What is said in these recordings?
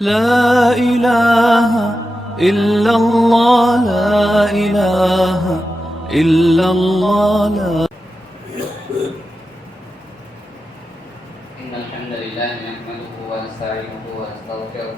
لا إله إلا الله لا إله إلا الله لا إن الحمد لله نحمده ونستعينه ونستغفره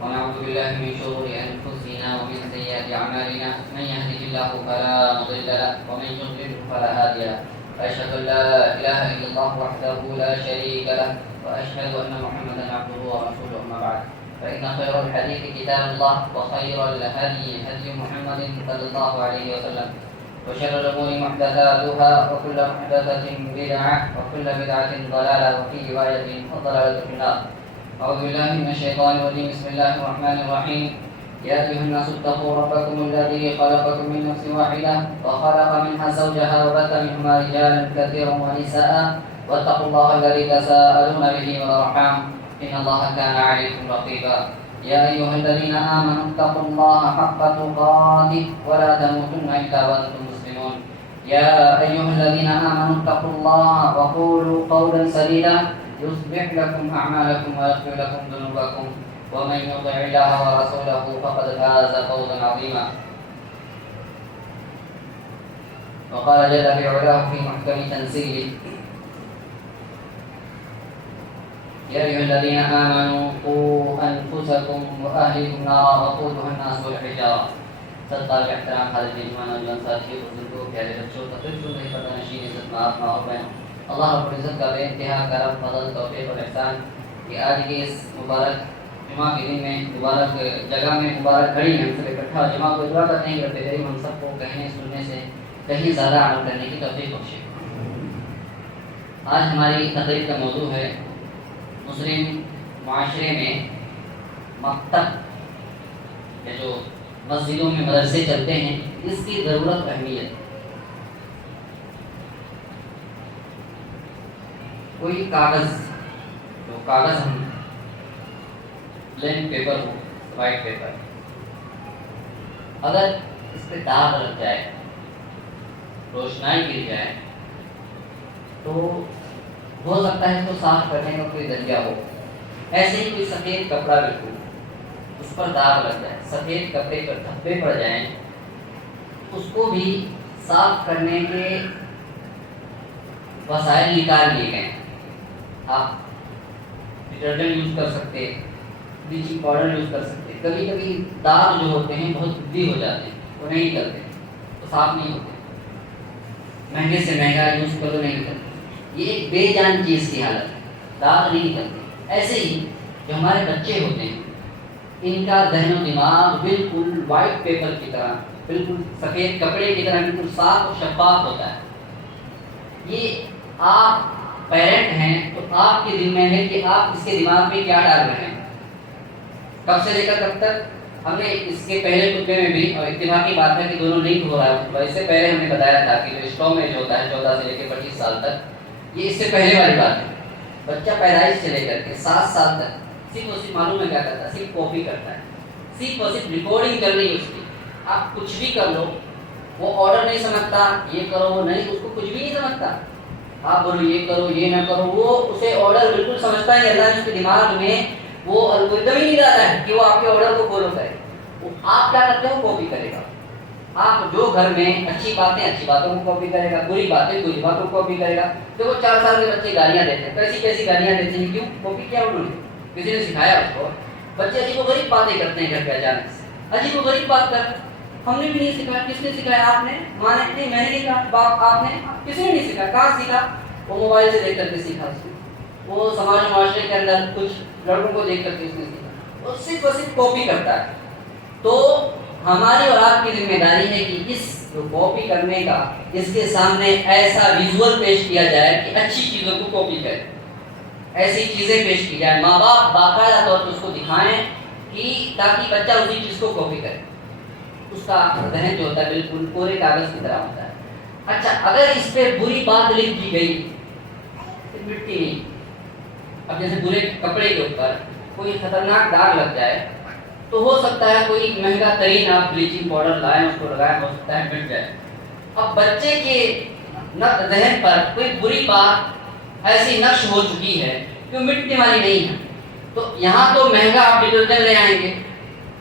ونعوذ بالله من شرور أنفسنا ومن سيئات أعمالنا من يهده الله فلا مضل له ومن يضلل فلا هادي له وأشهد أن لا إله إلا الله وحده لا شريك له وأشهد أن محمدا عبده ورسوله أما بعد فإن خير الحديث كتاب الله وخير الهدي هدي محمد صلى الله عليه وسلم وشر الأمور محدثاتها وكل محدثة بدعة وكل بدعة ضلالة وفي رواية ضلالة في النار. أعوذ بالله من الشيطان الرجيم. بسم الله الرحمن الرحيم. يا أيها الناس اتقوا ربكم الذي خلقكم من نفس واحدة وخلق منها زوجها وبث منهما رجالا كثيرا ونساء واتقوا الله الذي تساءلون به والأرحام إن الله كان عليكم رقيبا. يا أيها الذين آمنوا اتقوا الله حق تقاته ولا تموتن إلا وأنتم مسلمون. يا أيها الذين آمنوا اتقوا الله وقولوا قولا سديدا يصلح لكم أعمالكم ويغفر لكم ذنوبكم ومن يطع الله ورسوله فقد فاز فوزا عظيما. وقال جل في علاه في محكم تنزيله يا أيها الذين آمنوا قوا أنفسكم وأهلكم نارا وقودها الناس والحجارة. سرکار کے احترام حضرت جمعہ نوجوان ساتھیوں بزرگوں پیارے بچوں تقریب سن رہی پردہ نشین عزت مآب ماں اور بہنوں، اللہ رب العزت کا بے انتہا کرم فضل توفیق اور احسان کہ آج کی اس مبارک جمعہ کے دن میں مبارک جگہ میں مبارک گھڑی میں ہم سب اکٹھا جمعہ کو دعا کرتے ہیں کہ رب کریم ہم سب کو کہنے سننے سے کہیں زیادہ عمل کرنے کی توفیق بخشے. آج ہماری تقریب کا موضوع ہے مسلم معاشرے میں مکتب یا جو مسجدوں میں مدرسے چلتے ہیں اس کی ضرورت اہمیت. کوئی کاغذ ہم بلینک پیپر ہو، وائٹ پیپر، اگر اس پہ داغ لگ جائے، روشنائی گر جائے تو ہو سکتا ہے اس کو صاف کرنے کا کوئی ذریعہ ہو. ایسے ہی کوئی سفید کپڑا بالکل اس پر داغ لگ جائے، سفید کپڑے پر دھبے پڑ جائیں، اس کو بھی صاف کرنے کے وسائل نکال لیے گئے. آپ ڈٹرجنٹ یوز کر سکتے، بلیچنگ پاؤڈر یوز کر سکتے. کبھی کبھی داغ جو ہوتے ہیں بہت جدی ہو جاتے ہیں، وہ نہیں نکلتے، وہ صاف نہیں ہوتے. مہنگے سے مہنگا یوز کرو نہیں نکلتے. یہ ایک بے جان چیز کی حالت ہے، داغ نہیں نکلتے. ایسے ہی جو ہمارے بچے ہوتے ہیں ان کا ذہن و دماغ بالکل وائٹ پیپر کی طرح، بالکل سفید کپڑے کی طرح بالکل صاف اور شفاف ہوتا ہے. یہ آپ پیرنٹ ہیں تو آپ کی ذمہ ہے کہ آپ اس کے دماغ میں کیا ڈال رہے ہیں. کب سے لے کر کب تک؟ ہم نے اس کے پہلے خطبے میں بھی، اور اتفاقی بات ہے کہ دونوں نہیں ہو رہا ہے، اس سے پہلے ہم نے بتایا تھا کہ جو اسٹو میں جو ہوتا ہے 14 سے لے کے 25 سال تک، یہ اس سے پہلے والی بات ہے. بچہ پیدائش سے لے کر کے 7 سال تک صرف اور صرف معلوم ہے کیا کرتا ہے، صرف کاپی کرتا ہے، صرف اور صرف ریکارڈنگ کر رہی ہے اس کی. آپ کچھ بھی کر لو، وہ آرڈر نہیں سمجھتا، یہ کرو وہ نہیں، اس کو کچھ بھی نہیں سمجھتا. آپ بولو یہ کرو یہ نہ کرو، وہ اسے آرڈر بالکل سمجھتا ہے. اللہ نے اس کے دماغ میں وہ الگورتھم ہی نہیں ڈالا ہے کہ وہ آپ کے آرڈر کو فالو کرے. آپ کیا کرتے ہو؟ کاپی کرے گا. آپ جو گھر میں اچھی باتوں کو کاپی کرے گا، بری باتوں کو کاپی کرے گا. تو وہ 4 سال کے بچے گالیاں دیتے ہیں، کیسی گالیاں دیتے ہیں. کیوں؟ کاپی کیا انہوں نے، کسی نے سکھایا اس کو. بچے عجیب و غریب باتیں کرتے ہیں گھر پہ، اچانک سے عجیب و غریب بات کر. ہم نے بھی نہیں سکھایا. کس نے سکھایا؟ آپ نے؟ ماں نے؟ نہیں، میں نے نہیں کہا. باپ آپ نے؟ کسی نے نہیں سکھایا. کہاں سیکھا؟ وہ موبائل سے دیکھ کر کے سیکھا. اس نے وہ سماج معاشرے کے اندر کچھ لڑکوں کو دیکھ کر کے اس نے سیکھا. وہ صرف اور صرف کاپی کرتا ہے. تو ہماری اور آپ کی ذمہ داری ہے کہ اس جو کاپی کرنے کا، اس کے سامنے ایسا ویژول پیش کیا جائے کہ اچھی چیزوں کو کاپی کرے، ایسی چیزیں پیش کی جائیں. ماں باپ باقاعدہ طور پر اس کو دکھائیں کہ تاکہ بچہ اسی چیز کو کاپی کرے. اس کا ذہن جو ہوتا ہے بالکل پورے کاغذ کی طرح ہوتا ہے. اچھا، اگر اس پہ بری بات لکھ دی گئی، مٹی نہیں. اب جیسے برے کپڑے کے اوپر کوئی خطرناک داغ لگ جائے تو ہو سکتا ہے کوئی مہنگا ترین آپ بلیچنگ پاؤڈر لائیں، اس کو لگائیں، ہو سکتا ہے مٹ جائے. اب بچے کے ذہن پر کوئی بری بات ایسی نقش ہو چکی ہے کہ وہ مٹنے والی نہیں ہے. تو یہاں تو مہنگا آپ ڈٹرجنٹ لے آئیں گے،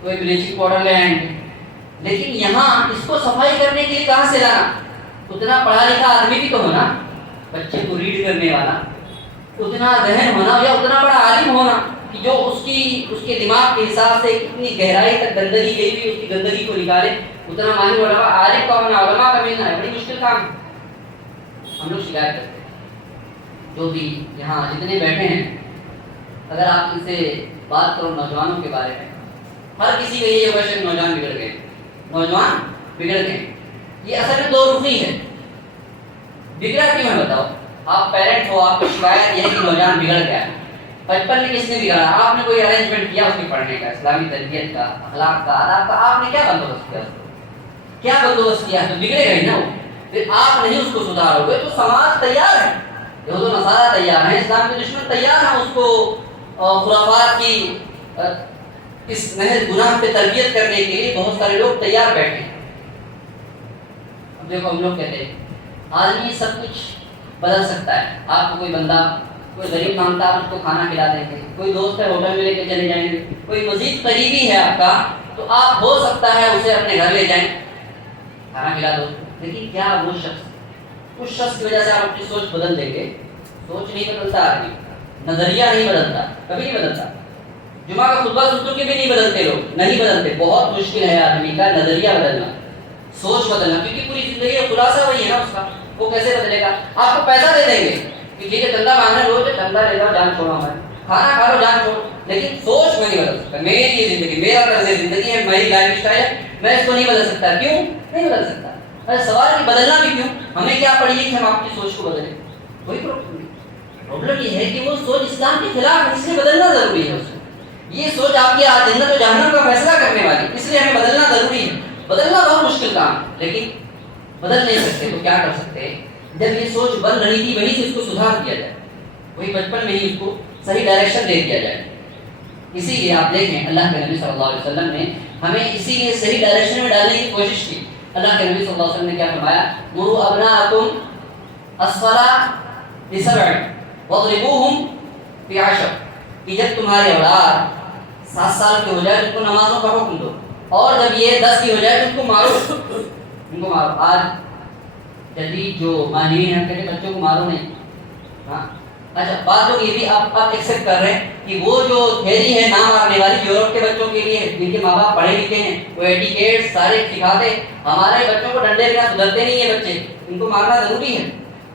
کوئی بلیچنگ پاؤڈر لے آئیں گے، لیکن یہاں اس کو صفائی کرنے کے لیے کہاں سے لانا؟ اتنا پڑھا لکھا آدمی بھی تو ہونا، بچے کو ریڈ کرنے والا، اتنا ذہن ہونا یا اتنا بڑا عالم ہونا کہ جو اس کے دماغ کے حساب سے کتنی گہرائی تک گندگی گئی ہوئی اس کی گندگی کو نکالے، اتنا ماہر علماء عالم کا ہونا، علماء کا ملنا ہے بڑی مشکل کام ہے۔ ہم لوگ شکایت کرتے ہیں، جو بھی یہاں جتنے بیٹھے ہیں، اگر آپ ان سے بات کرو نوجوانوں کے بارے میں، ہر کسی کا یہ ہوگا کہ نوجوان بگڑ گئے، نوجوان بگڑ گئے۔ یہ اصل میں دو رخی ہے۔ بگڑا کیوں ہے بتاؤ؟ آپ پیرنٹ ہو، آپ کو شکایت یہ ہے کہ نوجوان بگڑ گیا، بچپن میں کس نے بگڑا؟ آپ نے کوئی ارینجمنٹ کیا اس کے پڑھنے کا، اسلامی تربیت کا، اخلاق کا، آداب کا، آپ نے کیا بندوبست کیا؟ کیا بندوبست کیا؟ تو بگڑے گئے نا وہ۔ پھر آپ نہیں اس کو سدھارو گے تو سماج تیار ہے، یہود و نصارہ تیار ہیں، اسلام کے دشمن تیار ہیں اس کو خرافات کی اس محض گناہ پہ تربیت کرنے کے لیے بہت سارے لوگ تیار بیٹھے ہیں۔ اب دیکھو ہم لوگ کہتے ہیں آدمی سب کچھ بدل سکتا ہے، آپ کو کوئی بندہ کوئی غریب مانگتا ہے، آپ اس کو کھانا کھلا دیں گے، کوئی دوست ہے ہوٹل میں لے کے چلے جائیں گے، کوئی مزید قریبی ہے آپ کا تو آپ ہو سکتا ہے اسے اپنے گھر لے جائیں، کھانا کھلا دو۔ لیکن کیا وہ شخص، اس شخص کی وجہ سے آپ اپنی سوچ بدل دیں گے؟ سوچ نہیں بدلتا آدمی، نظریہ نہیں بدلتا، کبھی نہیں بدلتا۔ جمعہ کا خطبہ سن کے بھی نہیں بدلتے لوگ، نہیں بدلتے۔ بہت مشکل ہے آدمی کا نظریہ بدلنا، سوچ بدلنا، کیونکہ پوری زندگی کا خلاصہ وہی ہے نا اس کا، وہ کیسے بدلے گا؟ آپ کو پیسہ دے دیں گے کہ ٹھیک ہے چندہ مانگنا، روز چندہ لے جاؤ، جان چھوڑو ہماری، کھانا کھا لو، جان چھوڑو، لیکن سوچ میں نہیں بدل سکتا۔ میری یہ زندگی، میرا طرز زندگی ہے، میری لائف اسٹائل ہے، میں اس کو نہیں بدل سکتا۔ کیوں نہیں بدل سکتا؟ سوال ہے بدلنا بھی کیوں؟ ہمیں کیا پڑھیے کہ ہم آپ کی سوچ کو بدلیں؟ کوئی پرابلم نہیں۔ پرابلم یہ ہے کہ وہ سوچ اسلام کے خلاف ہے، اس لیے بدلنا ضروری ہے۔ اس کو یہ سوچ آپ کی جنت و جہنم کا فیصلہ کرنے والی، اس لیے ہمیں بدلنا ضروری ہے۔ بدلنا بہت مشکل کام ہے، لیکن بدل نہیں سکتے تو کیا کر سکتے ہیں؟ جب یہ سوچ بن رہی تھی وہیں سے اس کو سدھار دیا جائے، وہی بچپن میں ہی اس کو صحیح ڈائریکشن دے دیا جائے۔ اسی لیے آپ دیکھیں اللہ کے نبی صلی اللہ علیہ وسلم نے ہمیں اسی لیے صحیح ڈائریکشن میں ڈالنے کی کوشش کی۔ اللہ کے نبی صلی اللہ علیہ وسلم نے کیا فرمایا؟ مروا ابناءکم الصلاۃ بسبع واضربوہم بعشر، کہ جب تمہارے اولاد 7 سال کے ہو جائے ان کو نمازوں کا حکم دو، اور جب یہ 10 کی ہو جائے تو ان کو مارو، ان کو مارو۔ آج جدید جو ماہرین ہیں کہتے بچوں کو مارو نہیں، ہاں اچھا بات لوگ یہ بھی آپ ایکسیپٹ کر رہے ہیں کہ وہ جو تھیوری ہے نہ مارنے والی یورپ کے بچوں کے لیے، جن کے ماں باپ پڑھے لکھے ہیں، وہ ایٹیکیٹ سارے سکھاتے، ہمارے بچوں کو ڈنڈے بنا سدھرتے نہیں ہیں بچے، ان کو مارنا ضروری ہے۔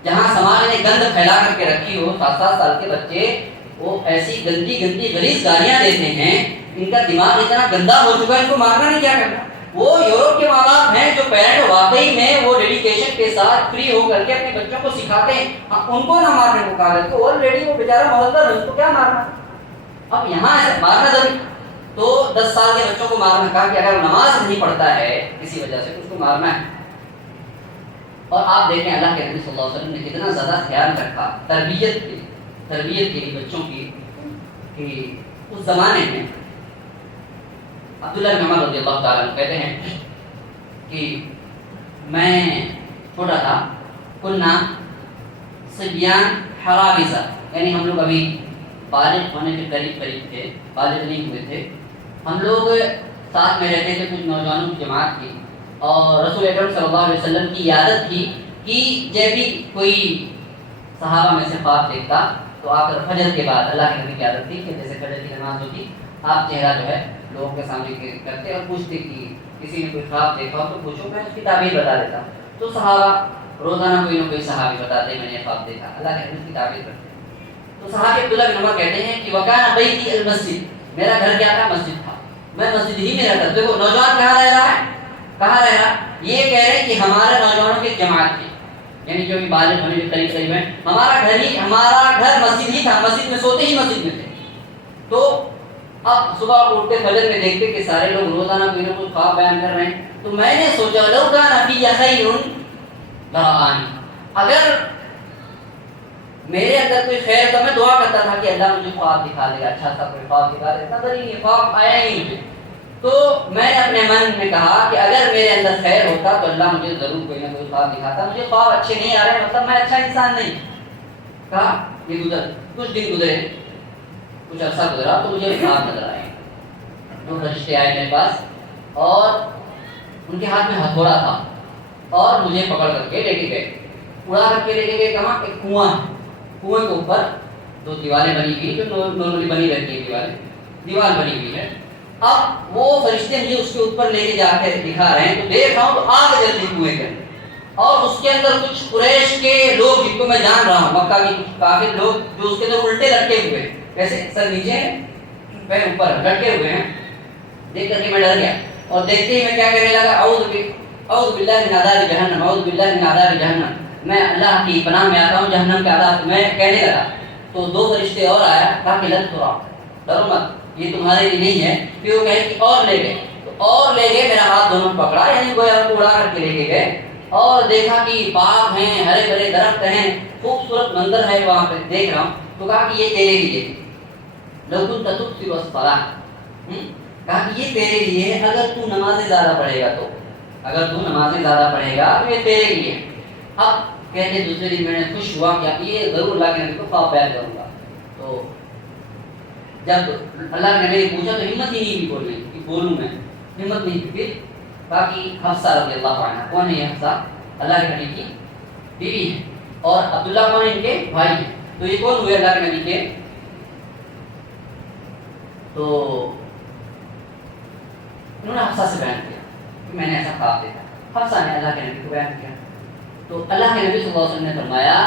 جہاں سماج نے گند پھیلا کر کے رکھی ہو، 7 سال کے بچے وہ ایسی گندی گندی غلیظ گالیاں دیتے ہیں، ان کا دماغ اتنا گندا ہو چکا ہے، ان کو مارنا نہیں، کیا کرنا؟ وہ یورپ کے ماں باپ ہیں جو پیرنٹ واقعی میں وہ ڈیڈیکیشن کے ساتھ فری ہو کر کے اپنے بچوں کو سکھاتے ہیں، ان کو نہ مارنے کو کہا جاتا ہے، آلریڈی وہ بیچارہ مہذب ہے، اس کو کیا مارنا؟ اب یہاں ایسا مارنا ضروری، تو 10 سال کے بچوں کو مارنا، کہا کہ اگر نماز نہیں پڑھتا ہے کسی وجہ سے تو اس کو مارنا ہے۔ اور آپ دیکھیں اللہ کے نبی صلی اللہ علیہ وسلم نے کتنا زیادہ خیال رکھا تربیت کے لیے بچوں کی، کہ اس زمانے میں عبداللہ بن عمر رضی اللہ تعالیٰ عنہ کہتے ہیں کہ میں چھوٹا تھا، کنا صبیان حراوزہ، یعنی ہم لوگ ابھی بالغ ہونے کے قریب تھے، بالغ نہیں ہوئے تھے، ہم لوگ ساتھ میں رہتے تھے، کچھ نوجوانوں کی جماعت تھی، اور رسول اکرم صلی اللہ علیہ وسلم کی عادت تھی کہ جب بھی کوئی صحابہ میں سے خواب دیکھتا تو آ کر فجر کے بعد، اللہ کے نبی کی عادت تھی کہ جیسے فجر کی نماز ہوتی آپ چہرہ جو ہے لوگوں کے سامنے کرتے اور پوچھتے کہ کسی نے کوئی خواب دیکھا ہو تو پوچھو، میں اس کی تعبیر بتا دیتا ہوں۔ تو صحابہ روزانہ کوئی نہ کوئی صحابی بتاتے میں نے خواب دیکھا، اللہ کے نبی اس کی تعبیر کرتے۔ تو صحابی عبداللہ بن عمر کہتے ہیں کہ وکان بیتی المسجد، میرا گھر کیا تھا؟ مسجد تھا، میں مسجد ہی میں رہتا۔ دیکھو نوجوان کہاں رہ رہا ہے، کہاں رہ رہا؟ یہ کہہ رہے ہیں کہ ہمارے نوجوانوں کی جماعت تھی، یعنی جو بھی بالغ ہونے کے قریب ہیں، ہمارا گھر مسجد ہی تھا، مسجد میں سوتے ہی مسجد میں تھے۔ تو اب صبح اٹھتے فجر میں دیکھتے کہ سارے لوگ روزانہ کوئی نہ کوئی خواب بیان کر رہے ہیں، تو میں نے سوچا لو کان فی خیر لرآنی، اگر میرے اندر کوئی خیر تو میں دعا کرتا تھا کہ اللہ مجھے خواب دکھا دے، اچھا سا کوئی خواب دکھا دے، نظر ہی نہیں، خواب آیا ہی مجھے۔ تو میں نے اپنے من میں کہا کہ اگر میرے اندر خیر ہوتا تو اللہ مجھے ضرور کوئی نہ کوئی خواب دکھاتا، مجھے خواب اچھے نہیں آ رہے، مطلب میں اچھا انسان نہیں۔ کہا یہ کچھ دن گزرے، کچھ عرصہ گزرا تو مجھے خواب نظر آئے. 2 فرشتے آئے میرے پاس اور ان کے ہاتھ میں ہتھوڑا تھا اور مجھے پکڑ کر کے لے کے گئے. اڑا کر کے لے کے گئے کہاں؟ ایک کنواں ہے. کنویں کے اوپر 2 دیواریں بنی ہوئی جو نارملی بنی رہتی ہے, دیوار بنی ہوئی ہے. اب وہ فرشتے مجھے اس کے اوپر لے کے جا کے دکھا رہے ہیں تو دیکھ رہا ہوں تو آگ جلتی کنویں کے اندر, اور اس کے اندر کچھ قریش کے لوگ جن کو میں جان رہا ہوں, مکہ کے کچھ کافر لوگ جو اس کے اندر الٹے لٹکے ہوئے ہیں, ویسے سر نیچے پیر اوپر لٹکے ہوئے ہیں. دیکھ کر کے میں ڈر گیا اور دیکھتے ہی میں کیا کہنے لگا, اعوذ باللہ من عذاب جہنم, اعوذ باللہ من عذاب جہنم, میں اللہ کی پناہ میں آتا ہوں جہنم کے عذاب. میں کہنے لگا تو 2 فرشتے اور آیا, کہا کہ لن ترا, ڈرو مت, یہ تمہارے لیے نہیں ہے. پھر وہ کہے کہ اور لے گئے, تو اور لے گئے, میرا ہاتھ دونوں پکڑا, یعنی گویا کو اڑا کر کے لے کے گئے اور دیکھا کہ باغ ہیں, ہرے بھرے درخت ہیں, خوبصورت منظر ہے وہاں پہ دیکھ رہا ہوں. تو کہا کہ یہ تیرے لیے, لو كنت تبصر الصلاۃ, کہا کہ یہ تیرے لیے ہے اگر تو نمازیں زیادہ پڑھے گا, تو اگر تو نمازیں زیادہ پڑھے گا تو یہ تیرے لیے. اب کہتے دوسرے دن میں نے خوش ہوا کہ یہ ضرور اللہ کے نبی کو خواب بیان کروں گا. تو جب اللہ کے نبی نے پوچھا تو ہمت ہی نہیں بولنے کی, بولوں میں ہمت نہیں تھی. پھر باقی حفصہ رضی اللہ عنہ, کون ہے یہ حفصہ؟ اللہ کے نبی کی بیوی ہے, اور عبداللہ کون ہے؟ ان کے بھائی ہیں. تو یہ کون ہوئے اللہ کے نبی کے؟ تو انہوں نے حفصہ سے بیان کیا کہ میں نے ایسا خواب دیکھا. حفصہ نے اللہ کے نبی کو بیان کیا. تو اللہ کے نبی صلی اللہ علیہ وسلم نے فرمایا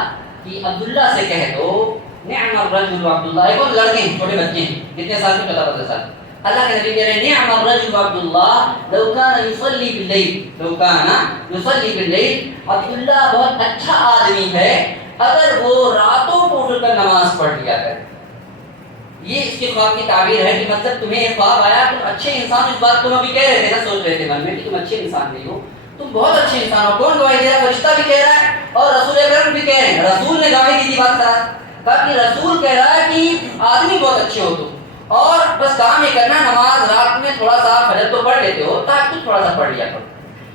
کہ عبداللہ سے کہہ دو نعم الرجل عبداللہ. ایک اور لڑکے ہیں, چھوٹے بچے ہیں, کتنے سال کے؟ 14-15 سال. اللہ کے نبی کہہ رہے ہیں نعم الرجل عبداللہ لو کان یصلی باللیل, لو کان یصلی باللیل, عبداللہ بہت اچھا آدمی ہے اگر وہ راتوں کو اٹھ کر نماز پڑھ لیا کرے. یہ اس کے خواب کی تعبیر ہے کہ مطلب تمہیں ایک خواب آیا, تم اچھے انسان, اس بات تم ابھی کہہ رہے تھے نا, سوچ رہے تھے من میں کہ تم اچھے انسان نہیں ہو, تم بہت اچھے انسان ہو. کون گواہی دے رہا ہے؟ فرشتہ بھی کہہ رہا ہے اور رسول اکرم بھی کہہ رہے ہیں. رسول نے گواہی دی تھی بات کا, کہا کہ رسول کہہ رہا ہے کہ آدمی بہت اچھے ہو تم, اور بس کام یہ کرنا نماز رات میں تھوڑا سا فجر تو پڑھ لیتے ہو, تاکہ تھوڑا سا پڑھ لیا کرو.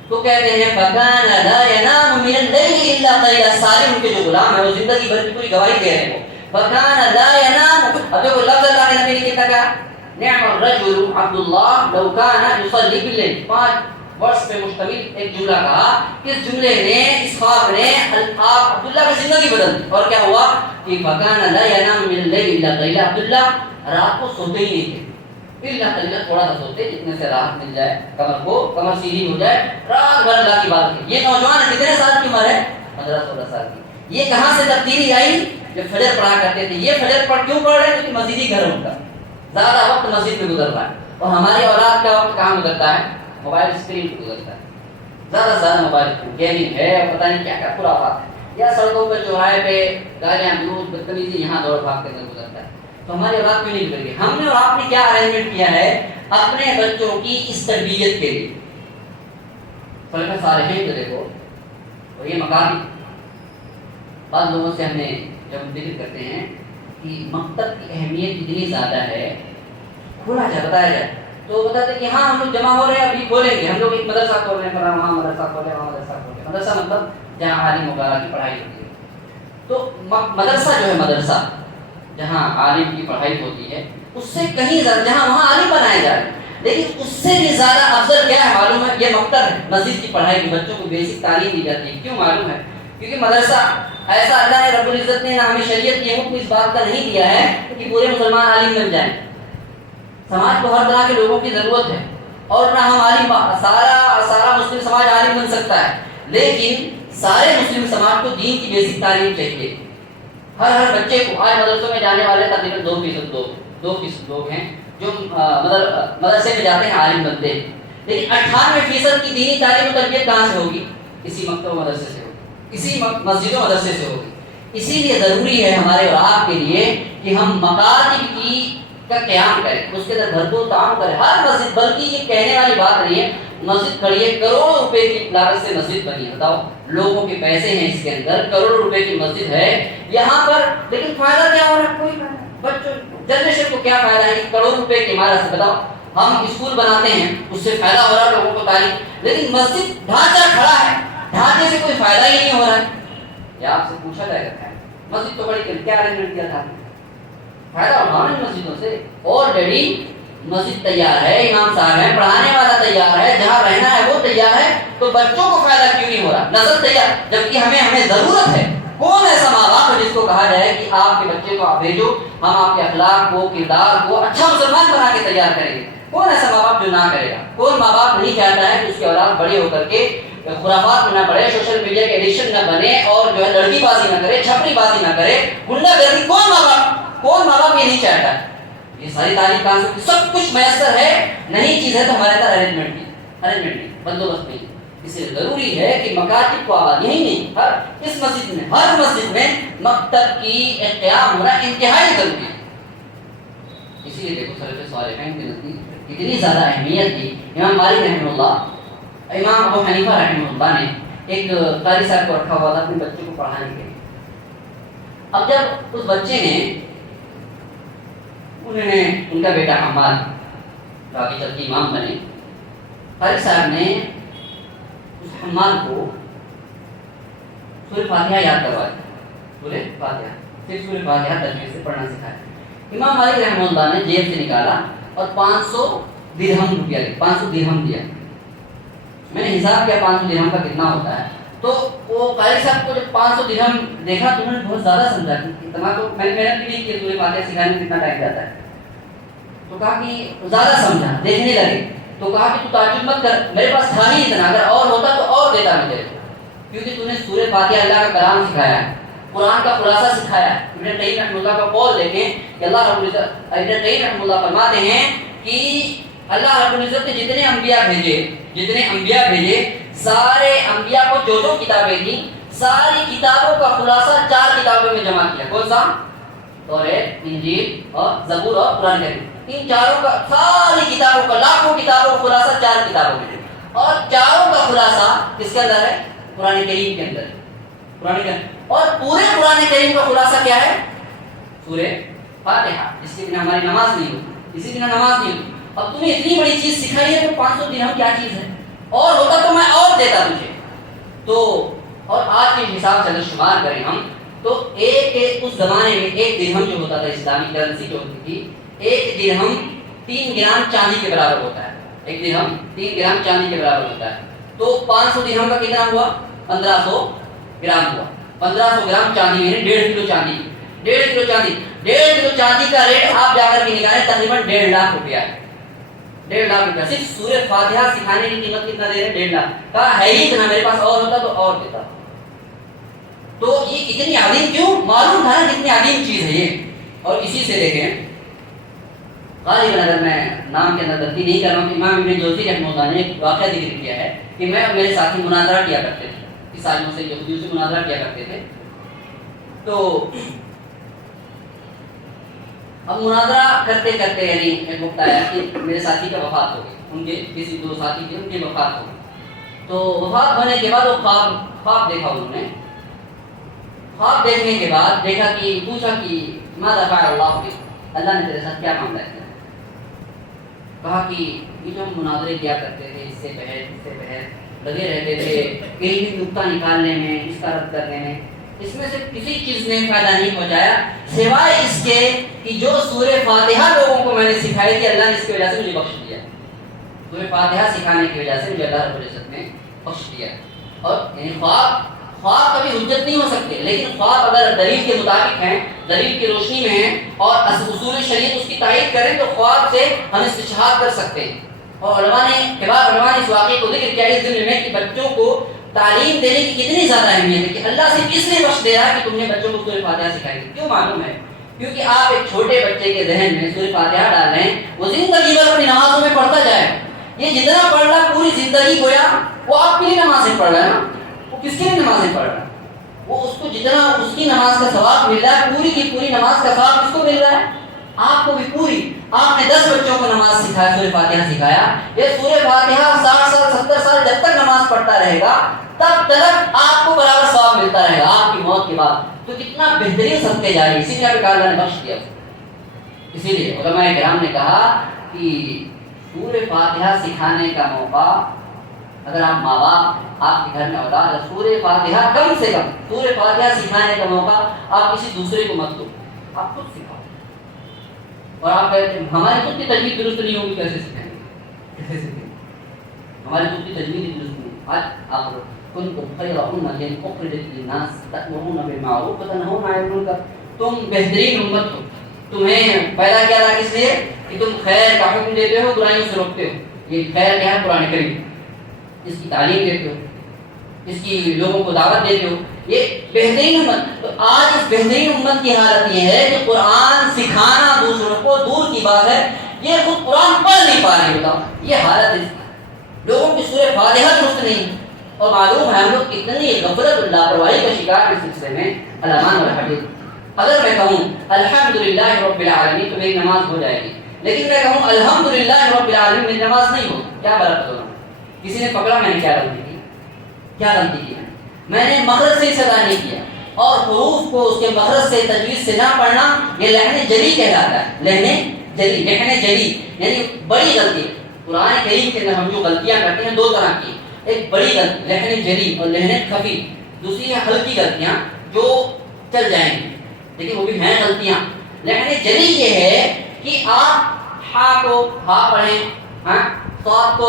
تو کہتے ہیں فَكَانَ لَا يَنَامُ مِنَ اللَّيْلِ إِلَّا قَلِيلًا. سالم ان کے جو غلام ہیں وہ زندگی بھر کی پوری گواہی دے رہے ہیں. فَكَانَ لَا يَنَامُ. اب دیکھو لفظ اللہ کے نبی نے کتنا کہا, نعم الرجل عبداللہ لو کان یصلی باللیل. 5 ورس پہ مشتمل ایک جملہ کہا. اس جملے نے, اس خواب نے آپ عبداللہ کی زندگی بدل دی. اور کیا ہوا کہ فَكَانَ لَا يَنَامُ مِنَ اللَّيْلِ إِلَّا قَلِيلًا. عبداللہ رات کو سوتے ہی نہیں تھے, الا قلیلا, تھوڑا سا سوتے جتنے سے راحت مل جائے, کمر سیدھی ہو جائے, رات بھر اللہ کی بات کی. یہ نوجوان کتنے سال کی عمر ہے؟ 15-16 سال کی. یہ کہاں سے تبدیلی آئی؟ جب فجر پڑھا کرتے تھے. یہ فجر پڑھ کیوں پڑھ رہے ہیں؟ کیونکہ مسجد ہی گھر ان کا, زیادہ وقت مسجد میں گزر رہا ہے. اور ہماری اولاد کا وقت کہاں گزرتا ہے؟ موبائل اسکرین پہ گزرتا ہے, زیادہ سے زیادہ موبائل گیمنگ ہے, اور پتہ نہیں کیا کیا خرافات ہے, یا سڑکوں پہ چوراہے پہ گالیاں دودھ بدتمیزی یہاں دوڑ بھاگ کے اندر گزرتا ہے. تو ہماری اولاد کیوں نہیں گزر گئی؟ ہم نے اور آپ نے کیا ارینجمنٹ کیا ہے اپنے بچوں کی اس تربیت کے لیے؟ سلف صالحین کو دیکھو, اور یہ مقام بعض لوگوں سے ہم نے جب ہم ذکر کرتے ہیں کہ مکتب کی اہمیت کتنی زیادہ ہے, کھولا جائے, بتایا جائے, تو بتاتے ہیں کہ ہاں ہم لوگ جمع ہو رہے ہیں, ابھی کھولیں گے, ہم لوگ ایک مدرسہ کھول رہے ہیں, وہاں مدرسہ کھولے, وہاں مدرسہ کھولے. مدرسہ مطلب جہاں عالم وغیرہ کی پڑھائی ہوتی ہے. تو مدرسہ جو ہے, مدرسہ جہاں عالم کی پڑھائی ہوتی ہے, اس سے کہیں زیادہ, جہاں وہاں عالم بنائے جا رہے ہیں, لیکن اس سے بھی زیادہ افضل کیا ہے معلوم ہے؟ یہ مکتب ہے, مسجد کی پڑھائی کی, بچوں کو بیسک تعلیم دی جاتی ہے. کیوں معلوم ہے؟ کیونکہ مدرسہ ایسا اللہ نے رب العزت نے نہ ہمیں شریعت یہ حکم اس بات کا نہیں دیا ہے کہ پورے مسلمان عالم بن جائیں. سماج کو ہر طرح کے لوگوں کی ضرورت ہے, اور نہ ہم عالم, سارا مسلم سماج عالم بن سکتا ہے, لیکن سارے مسلم سماج کو دین کی بیسک تعلیم چاہیے. ہر بچے کو, آج مدرسوں میں جانے والے تقریباً 2% لوگ ہیں جو مدرسے میں جاتے ہیں, عالم بنتے ہیں, لیکن 98% کی دینی تعلیم و تربیت کہاں سے ہوگی؟ اسی مکتب و مدرسے سے ہوگی, اسی مسجد و مدرسے سے ہوگی. اسی لیے ضروری ہے ہمارے اور آپ کے لیے کہ ہم مکاتب کا قیام کریں, اس کے اندر بھرپور کام کریں. ہر مسجد, بلکہ یہ کہنے والی بات نہیں ہے, مسجد کھڑی ہے, کروڑوں روپے کی لاگت سے مسجد بنی ہے, بتاؤ لوگوں کے پیسے ہیں اس کے اندر, کروڑوں روپے کی مسجد ہے یہاں پر, لیکن فائدہ کیا ہو رہا ہے؟ کوئی فائدہ. بچوں جنریشن کو کیا فائدہ ہے کہ کروڑوں روپے کی عمارت سے؟ بتاؤ, ہم اسکول بناتے ہیں, اس سے فائدہ ہو رہا ہے لوگوں کو تعلیم, لیکن مسجد ڈھانچہ کھڑا ہے, ڈھانچے سے کوئی فائدہ ہی نہیں ہو رہا ہے. یہ آپ سے پوچھا جائے گا, مسجد تو بڑی کیا ارینجمنٹ کیا تھا, فائدہ اٹھاؤ ان مسجدوں سے. آلریڈی مسجد تیار ہے, امام صاحب ہیں, پڑھانے والا تیار ہے, جہاں رہنا ہے وہ تیار ہے, تو بچوں کو فائدہ کیوں نہیں ہو رہا؟ نظر تیار, جبکہ ہمیں ضرورت ہے. کون ایسا ماں باپ ہے جس کو کہا جائے کہ آپ کے بچے کو آپ بھیجو, ہم آپ کے اخلاق کو, کردار کو اچھا مسلمان بنا کے تیار کریں گے؟ کون ایسا ماں باپ جو نہ کرے گا؟ کون ماں باپ نہیں چاہتا ہے کہ اس کی اولاد بڑی ہو کر کے خرافات میں نہ پڑے, سوشل میڈیا کے ایڈکشن نہ بنے, اور جو ہے لڑکی بازی نہ کرے, چھپری بازی نہ کرے, غنڈہ گردی؟ کون ماں باپ یہ نہیں چاہتا ہے؟ یہ ساری تعلیم کہاں سے؟ سب کچھ میسر ہے, نہیں چیز ہے تو ہمارے پاس ارینجمنٹ کی بندوبست نہیں. اس لیے ضروری ہے کہ مکاتب کو آباد, یہی نہیں اس مسجد میں, ہر مسجد میں مکتب کی قیام ہونا انتہائی ضروری ہے. اسی لیے دیکھو سلف صالحین کے نزدیک اتنی زیادہ اہمیت دی. امام مالک رحمہ اللہ, امام ابو حنیفہ رحمہ اللہ نے ایک قاری صاحب کو رکھا ہوا تھا اپنے بچوں کو پڑھانے کے لیے. اب جب اس بچے نے, انہوں نے, ان کا بیٹا حماد جو آگے چل کے امام بنے, قاری صاحب نے اس حماد کو سورہ فاتحہ یاد کروایا. سورہ فاتحہ, صرف سورہ فاتحہ تجوید سے پڑھنا سکھایا. امام مالک رحمہ اللہ نے جیب سے نکالا اور 500 درہم روپیہ, 500 درہم دیا. میں نے حساب کیا 500 درہم کا کتنا ہوتا ہے, تو وہ قاری صاحب کو جب 500 درہم دیکھا تو انہوں نے بہت زیادہ سمجھا کہ اتنا تو میں نے محنت بھی نہیں کی, سورہ فاتحہ سکھانے میں کتنا ٹائم جاتا ہے. تو کہا کہ زیادہ سمجھا, دیکھنے لگے تو کہا کہ تو تعجب مت کر, میرے پاس تھا ہی اتنا, اگر اور ہوتا تو اور دیتا میں تیرے کو, کیونکہ تو نے سورہ فاتحہ اللہ کا کلام سکھایا ہے, قرآن کا خلاصہ سکھایا. ابن قیم رحمہ اللہ کا قول دیکھیں کہ اللہ رب العزت, ابن قیم رحمہ اللہ فرماتے ہیں کہ اللہ رب العزت نے جتنے انبیاء بھیجے سارے انبیاء کو جو کتابیں تھیں, ساری کتابوں کا خلاصہ 4 کتابوں میں جمع کیا. کون سا؟ توریت, انجیل اور زبور اور قرآن کریم. ان چاروں کا, ساری کتابوں کا, لاکھوں کتابوں کا خلاصہ 4 کتابوں میں, اور چاروں کا خلاصہ کس کے اندر ہے؟ قرآن کریم کے اندر. قرآن کریم, اور پورے قرآن کریم کا خلاصہ کیا ہے؟ سورہ فاتحہ, جس کے بنا ہماری نماز نہیں ہوتی, اسی بنا نماز نہیں ہوتی. اب تمہیں اتنی بڑی چیز سکھائی ہے تو 500 درہم کیا چیز ہے؟ اور ہوتا تو میں اور دیتا تجھے. تو اور آج کے حساب سے اگر شمار کریں ہم تو اس زمانے میں 1 درہم جو ہوتا تھا, اسلامی کرنسی جو ہوتی تھی, 1 درہم 3 گرام چاندی کے برابر ہوتا ہے. 1 درہم 3 گرام چاندی کے برابر ہوتا ہے. تو 500 درہم کا کتنا ہوا؟ 1500 گرام ہوا. 1500 گرام چاندی یعنی 1.5 کلو چاندی. 1.5 کلو چاندی, 1.5 کلو چاندی کا ریٹ آپ جا کر کے نکالیں, تقریباً 1.5 لاکھ روپیہ ہے. 1.5 لاکھ روپیہ. صرف سورہ فاتحہ سکھانے کی قیمت کتنا دے رہے ہیں؟ 1.5 لاکھ. کہا ہے ہی اتنا, میرے پاس اور ہوتا تو اور دیتا. تو یہ اتنی عظیم کیوں؟ معلوم تھا نا کتنی عظیم چیز ہے یہ. اور اسی سے دیکھیں, غالباً اگر میں نام کے اندر غلطی نہیں کر رہا ہوں, امام ابن جوزی رحمہ اللہ نے ایک واقعہ ذکر کیا ہے کہ میں اور میرے ساتھی مناظرہ کیا کرتے تھے, عیسائیوں سے, یہودیوں سے مناظرہ کیا کرتے تھے. تو اب مناظرہ کرتے کرتے یعنی ایک وقت آیا کہ میرے ساتھی کا وفات ہو گئی, ان کے کسی 2 ساتھی تھے, ان کی وفات ہو گئی. تو وفات ہونے کے بعد وہ خواب دیکھا انہوں نے. خواب دیکھنے کے بعد دیکھا کہ پوچھا کہ ماذا فعل اللہ بک, اللہ نے تیرے ساتھ کیا معاملہ کیا؟ کہا کہ یہ جو ہم مناظرے کیا کرتے تھے, اس سے بحث لگے رہتے تھے, علمی نقطہ نکالنے میں, اس کا رد کرنے میں, اس میں سے کسی چیز نے فائدہ نہیں پہنچایا سوائے اس کے کہ جو سورہ فاتحہ لوگوں کو میں نے سکھائی تھی, اللہ نے اس کی وجہ سے مجھے بخش دیا. سورہ فاتحہ سکھانے کی وجہ سے مجھے اللہ رب العزت نے بخش دیا. اور یعنی خواب کبھی حجت نہیں ہو سکتے, لیکن خواب اگر دلیل کے مطابق ہیں, دلیل کی روشنی میں ہیں, اور اصول شریعت اس کی تائید کریں تو خواب سے ہم استشہاد کر سکتے ہیں. اور کبار علماء نے اس واقعے کو ذکر کیا اس ضمن میں کہ بچوں کو تعلیم دینے کی کتنی زیادہ اہمیت ہے, کہ اللہ صرف اس لیے بخش دے رہا ہے کہ تم نے بچوں کو سورہ فاتحہ سکھائی. کیوں معلوم ہے؟ کیونکہ آپ ایک چھوٹے بچے کے ذہن میں سورہ فاتحہ ڈال رہے ہیں, وہ زندگی بھر اپنی نمازوں میں پڑھتا جائے. یہ جتنا پڑھ رہا پوری زندگی گویا وہ آپ کے لیے نمازیں پڑھ رہا ہے نا, وہ کس کے لیے نمازیں پڑھ رہا ہے؟ وہ اس کو جتنا اس کی نماز کا ثواب مل رہا ہے, پوری کی پوری نماز کا ثواب کس کو مل رہا ہے؟ آپ کو بھی پوری. آپ نے 10 بچوں کو نماز سکھایا, سورہ فاتحہ سکھایا. یہ سورہ فاتحہ 60 سال 70 سال جب تک نماز پڑھتا رہے گا تب تک آپ کو برابر ثواب ملتا رہے گا آپ کی موت کے بعد. تو کتنا بہترین صدقے جاری, اسی لیے اللہ نے بخش دیا. اسی لیے علماء کرام نے کہا کہ سورہ فاتحہ سکھانے کا موقع, اگر آپ ماں باپ آپ کے گھر میں اولاد ہے, سورہ فاتحہ کم سے کم سورہ فاتحہ سکھانے کا موقع آپ کسی دوسرے کو مت دو, آپ خود سکھاؤ. اور آپ کہتے ہیں ہماری خود کی تجوید درست نہیں ہوگی، کیسے سکھائیں گے؟ کیسے سکھائیں گے؟ ہماری خود کی تجوید درست نہیں. آج آپ کنتم خیر امۃ اخرجت للناس تأمرون بالمعروف وتنہون عن المنکر. تم بہترین امت ہو. تمہیں پیدا کیا تھا کس لیے؟ کہ تم خیر کا حکم دیتے ہو، برائیوں سے روکتے ہو. یہ خیر کیا ہے؟ قرآن کریم. اس کی تعلیم دیتے ہو، اس کی لوگوں کو دعوت دیتے ہو. یہ بہترین امت. تو آج اس بہترین امت کی حالت یہ ہے کہ قرآن سکھانا دوسروں کو دور کی بات ہے، یہ خود قرآن پڑھ نہیں پا رہے. بتاؤ یہ حالت ہے. لوگوں کی سورہ فاتحہ درست نہیں. اور معلوم ہے ہم لوگ کتنی غفلت اور لاپرواہی کا شکار اس سلسلے میں. علمان والحدیث. اگر میں کہوں الحمدللہ رب العالمین تو میری نماز ہو جائے گی، لیکن میں کہوں الحمدللہ رب العالمین میری نماز نہیں ہو. کیا برکت ہوگا؟ کسی نے پکڑا میں نے کیا غلطی کی؟ کیا غلطی کی میں نے مخرج سے ادا نہیں کیا. اور حروف کو اس کے مخرج سے تجوید سے نہ پڑھنا یہ لہن جلی کہلاتا ہے. لہن جلی یعنی بڑی غلطی. قرآن کریم کے اندر ہم جو غلطیاں کرتے ہیں دو طرح کی. ایک بڑی غلطی لہن جلی اور لہن خفی. دوسری ہے ہلکی غلطیاں جو چل جائیں گی لیکن وہ بھی ہیں غلطیاں. لہن جلی یہ ہے کہ آپ ہا کو ہا پڑھیں، صاد کو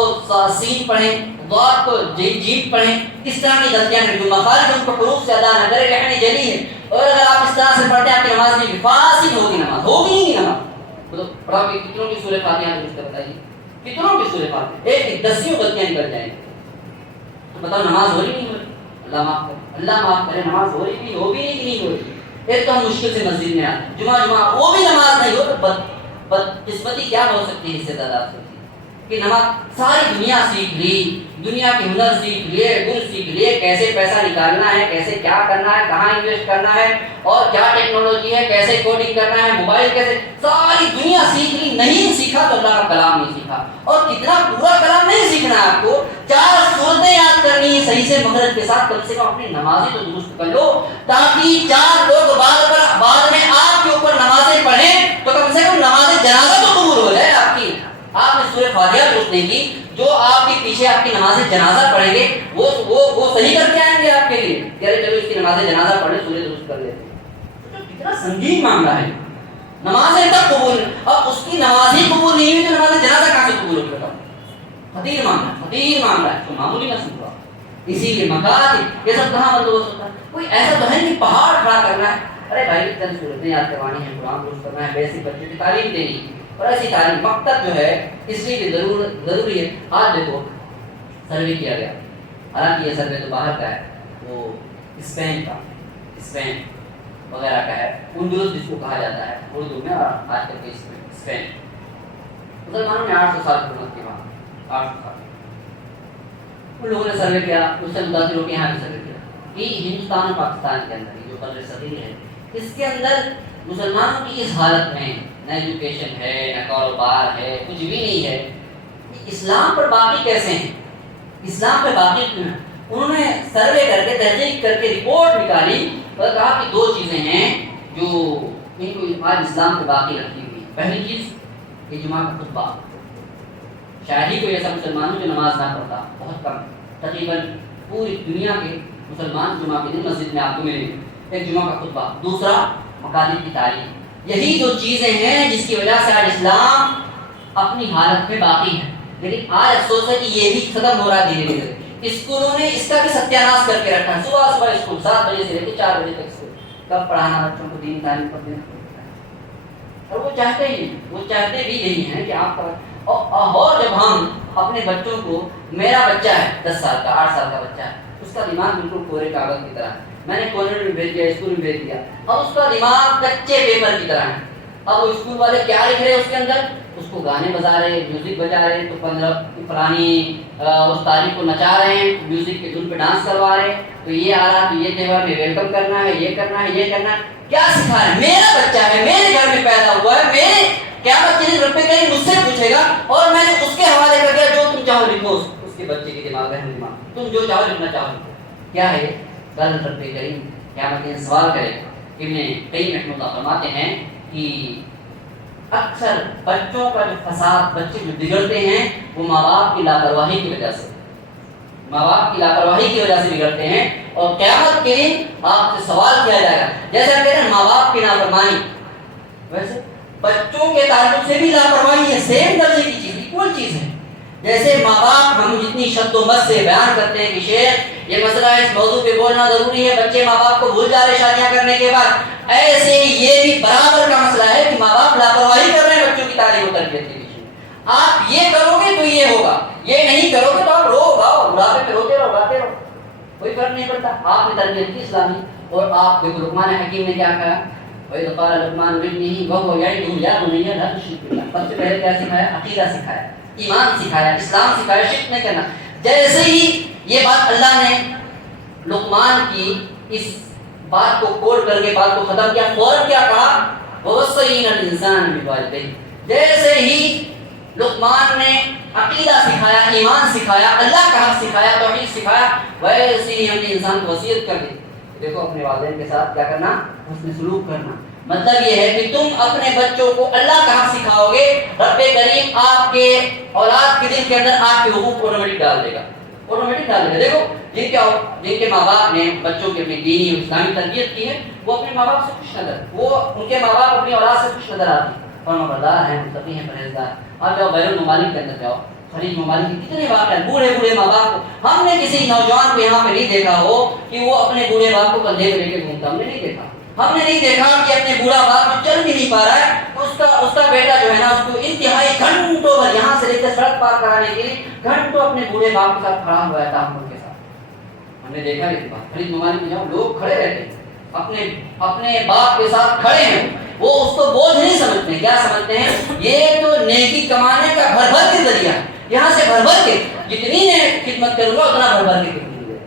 سین پڑھیں، ضاد کو جیم پڑھیں. اس طرح کی غلطیاں ہیں جو مخارج ان کو حروف سے ادا نہ کرے. لہن جلی ہے. اور اگر آپ اس طرح سے پڑھتے ہیں آپ کی نماز نہیں فاسد ہوگی. نماز ہوگی ہی نہیں. نماز تو پڑھا کہ کتنوں کی سورہ فاتحہ درست بتائیے، کتنوں کی سورہ فاتحہ ایک دسیوں غلطیاں نکل جائیں. تو بتاؤ نماز ہو رہی نہیں ہو رہی؟ اللہ معاف کرے، اللہ معاف کرے. نماز ہو رہی بھی ہو بھی نہیں کہ نہیں ہو رہی. ایک تو ہم مشکل سے مسجد میں آتے جمعہ وہ بھی نماز نہیں ہو تو بدقسمتی کیا ہو سکتی ہے اس سے زیادہ کہ نماز ساری دنیا سیکھ لی، دنیا کے ہنر سیکھ لیے، گن سیکھ لیے، کیسے پیسہ نکالنا ہے، کیسے کیا کرنا ہے، کہاں انویسٹ کرنا ہے اور کیا ٹیکنالوجی ہے، کیسے کوڈنگ کرنا ہے، موبائل کیسے، ساری دنیا سیکھ لی. نہیں سیکھا تو اللہ کا کلام نہیں سیکھا. اور کتنا پورا کلام نہیں سیکھنا ہے آپ کو. 4 سورتیں یاد کرنی ہے صحیح سے مخرج کے ساتھ. کم سے کم اپنی نمازیں تو درست کر لو تاکہ 4 لوگ بعد میں آپ کے اوپر نمازیں پڑھیں تو کم سے کم نماز جنازہ تو قبول ہو جائے آپ کی. آپ نے سورہ فاتحہ درست نہیں کی، جو آپ کے پیچھے آپ کی نماز جنازہ پڑھیں گے وہ صحیح کر کے آئیں گے آپ کے لیے. چلو اس کی نماز جنازہ پڑھیں، سورہ درست کر لیتے ہیں. کتنا سنگین معاملہ ہے. نمازیں تب قبول، اب اس کی نماز ہی قبول نہیں ہوئی تو نماز جنازہ کہاں سے قبول ہوگی؟ خطیر معاملہ ہے. تو معمولی نہ سمجھو. اسی لیے مقاصد یہ سب کہاں بندوبست ہوتا ہے؟ کوئی ایسا تو ہے نہیں پہاڑ کھڑا کرنا ہے. ارے بھائی چند صورتیں یاد کروانی ہے، قرآن درست کرنا ہے، بیسک بچوں کی تعلیم دینی ہے. اور ایسی تعلیم مقصد جو ہے اس لیے بھی ضروری ہے. آج دیکھو سروے کیا گیا، حالانکہ یہ سروے تو باہر کا ہے، وہ اسپین وغیرہ کا ہے، اندلس جس کو کہا جاتا ہے اردو میں، اور آج کل کے اسپین. مسلمانوں نے 800 سال حکومت کی وہاں، 800 سال. ان لوگوں نے سروے کیا، اس سے متاثر ہو کے یہاں بھی سروے کیا کہ ہندوستان اور پاکستان کے اندر جو قدر صغیر ہے اس کے اندر مسلمانوں کی اس حالت میں نہ ایجوکیشن ہے، نہ کاروبار ہے، کچھ بھی نہیں ہے. اسلام پر باقی کیسے ہیں؟ اسلام پہ باقی کیوں ہیں؟ انہوں نے سروے کر کے تحقیق کر کے رپورٹ نکالی اور کہا کہ 2 چیزیں ہیں جو ان کو آج اسلام پہ باقی رکھی ہوئی. پہلی چیز کہ جمعہ کا خطبہ. شاید ہی کوئی ایسا مسلمان ہو جو نماز نہ پڑھتا، بہت کم. تقریباً پوری دنیا کے مسلمان جمعہ کے دن مسجد میں آپ کو ملیں گے. ایک جمعہ کا خطبہ. دوسرا مقاصد کی تعلیم. یہی 2 چیزیں ہیں جس کی وجہ سے آج اسلام اپنی حالت میں باقی ہے. لیکن آج افسوس ہے کہ یہ بھی ختم ہو رہا ہے دھیرے دھیرے. اسکولوں نے اس کا بھی ستیہ ناش کر کے رکھا ہے. صبح اسکول 7 بجے سے لے کے 4 بجے تک اسکول. کب پڑھانا بچوں کو دین تعلیم کب دینا؟ اور وہ چاہتے بھی یہی ہیں کہ آپ کا. اور جب ہم اپنے بچوں کو، میرا بچہ ہے 10 سال کا، 8 سال کا بچہ ہے، اس کا دماغ بالکل کورے کاغذ کی طرح ہے. میں نے کالج میں بھیج دیا، اسکول میں بھیج دیا، اب اس کا دماغ کچے پیپر کی طرح ہے. اب وہ اسکول والے کیا لکھ رہے ہیں اس کے اندر؟ اس کو گانے بجا رہے، میوزک بجا رہے، تو 15 فلانی اس تاریخ کو نچا رہے ہیں، میوزک کے دھن پہ ڈانس کروا رہے ہیں. تو یہ آ رہا تو یہ تہوار میں ویلکم کرنا ہے، یہ کرنا ہے، یہ کرنا ہے. کیا سکھا رہے ہیں؟ میرا بچہ ہے، میرے گھر میں پیدا ہوا ہے، میرے کیا بچے رب پہ کہیں مجھ سے پوچھے گا اور میں نے اس کے حوالے کر دیا جو تم چاہو لکھو. اس کے بچے کے دماغ ہے، تم جو چاہو لکھنا چاہو. کیا ہے کل رب کریم قیامت میں سوال کرے. ابن قیم رحمۃ اللہ فرماتے ہیں کہ اکثر بچوں کا جو فساد، بچے جو بگڑتے ہیں وہ ماں باپ کی لاپرواہی کی وجہ سے، بگڑتے ہیں. اور قیامت کے دن آپ سے سوال کیا جائے گا. جیسے آپ کہتے ہیں ماں باپ کی نافرمانی، ویسے بچوں کے تعلق سے بھی لاپرواہی ہے، سیم درجے کی چیز، ایکول چیز ہے. جیسے ماں باپ ہم جتنی شد و مت سے بیان کرتے ہیں کہ شیخ یہ مسئلہ ہے، اس موضوع پہ بولنا ضروری ہے، بچے ماں باپ کو بھول جا رہے شادیاں کرنے کے بعد، ایسے ہی یہ بھی برابر کا مسئلہ ہے کہ ماں باپ لاپرواہی کر رہے ہیں بچوں کی تعلیم و تربیت کے پیچھے. آپ یہ کرو گے تو یہ ہوگا، یہ نہیں کرو گے تو آپ رو گاؤ، بڑھاپے پہ روتے رہو، گاتے رہو، کوئی فرق نہیں پڑتا. آپ نے تربیت کی اسلامی. اور آپ دیکھو لقمان حکیم نے کیا کہا، وَإِذْ قَالَ لُقْمَانُ لِابْنِهِ وَهُوَ يَعِظُهُ يَا بُنَيَّ لَا تُشْرِكْ بِاللَّهِ. سب سے پہلے کیا سکھایا؟ عقیدہ سکھایا، ایمان سکھایا، اسلام سکھایا، شرک نہیں کرنا. جیسے ہی یہ بات اللہ نے لقمان کی اس بات کو کوٹ کر کے بات کو ختم کیا، فوراً کیا کہا، وَوَصَّيْنَا الْإِنسَانَ بِوَالِدَيْهِ. جیسے ہی لقمان نے عقیدہ سکھایا، ایمان سکھایا، اللہ کا حق سکھایا، توحید سکھایا، ویسے ہی ہم نے انسان کو وصیت کر دی، دیکھو اپنے والدین کے ساتھ کیا کرنا، حسن سلوک کرنا. مطلب یہ ہے کہ تم اپنے بچوں کو اللہ کا حق سکھاؤ گے، رب کریم آپ کے اولاد کے دل کے اندر آپ کے حقوق آٹومیٹک ڈال دے گا، آٹومیٹک ڈال دے گا. دیکھو جن کے ماں باپ نے بچوں کی اپنی دینی اور اسلامی تربیت کی ہے، وہ اپنے ماں باپ سے خوش نظر، وہ ان کے ماں باپ اپنی اولاد سے خوش نظر آتے ہیں، فرمانبردار ہیں، متقی ہیں، پرہیزگار. آپ جاؤ غیر الممالک کے اندر جاؤ، خلیج ممالک کے کتنے واقعات، بوڑھے بوڑھے ماں باپ کو، ہم نے کسی نوجوان کو یہاں پہ نہیں دیکھا ہو کہ وہ اپنے بوڑھے باپ کو کندھے پہ لے کے گھومتا، ہم نے نہیں دیکھا. ہم نے نہیں دیکھا کہ اپنے بوڑھا باپ چل بھی نہیں پا رہا ہے، اس کا بیٹا جو ہے نا اس کو انتہائی گھنٹوں بھر یہاں سے لے کر سڑک پار کرانے کے لیے گھنٹوں اپنے بوڑھے باپ کے ساتھ کھڑا ہوا ہے، تحمل کے ساتھ. ہم نے دیکھا اس بات. خلیج ممالک میں جاؤ، لوگ کھڑے رہتے ہیں، اپنے باپ کے ساتھ کھڑے ہیں، وہ اس کو بوجھ نہیں سمجھتے. کیا سمجھتے ہیں؟ یہ تو نیکی کمانے کا بھر بھر کے ذریعہ، یہاں سے بھر بھر کے جتنی میں خدمت کروں گا اتنا بھر بھر کے خدمت دے گا.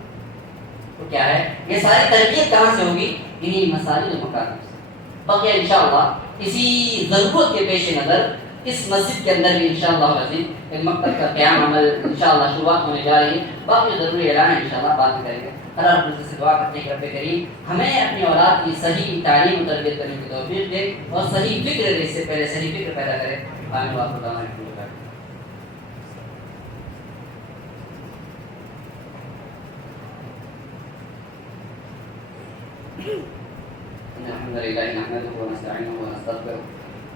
تو کیا ہے یہ ساری تربیت کہاں سے ہوگی؟ انہی مساجد و مکاتب سے. باقی انشاءاللہ اسی ضرورت کے پیش نظر اس مسجد کے اندر بھی انشاءاللہ عزیز ایک مکتب کا قیام عمل انشاءاللہ شروعات ہونے جا رہی ہے. باقی ضروری اعلان ہے انشاءاللہ بعد میں کریں گے. اللہ رب العزت سے دعا کرتے ہیں کہ رب کریم ہمیں اپنی اولاد کی صحیح تعلیم و تربیت کرنے کی توفیق دے اور صحیح فکر دے، اس سے پہلے صحیح فکر پیدا کرے. آمین و آخر دعوانا الحمد للہ. الحمد لله نحمده ونستعينه ونستغفره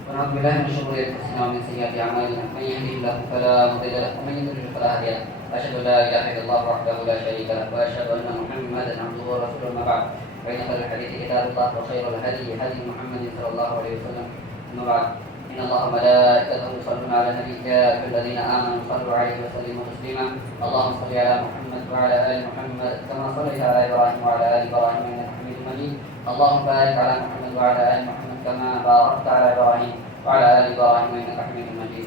ونعوذ بالله من شرور انفسنا ومن سيئات اعمالنا، من يهده الله فلا مضل له ومن يضلل فلا هادي له. اشهد ان لا اله الا الله وحده لا شريك له واشهد ان محمدا عبده ورسوله. اما بعد فان خير الحديث كتاب الله وخير الهدي هدي محمد صلى الله عليه وسلم. اما بعد ان الله وملائكته يصلون على النبي يا ايها الذين امنوا صلوا عليه وسلموا تسليما. اللهم صل على محمد وعلى ال محمد كما صليت على ابراهيم وعلى ال ابراهيم انك حميد مجيد. اللهم بارك على محمد وعلى ال محمد كما باركت على ابراهيم وعلى ال ابراهيم انك حميد مجيد.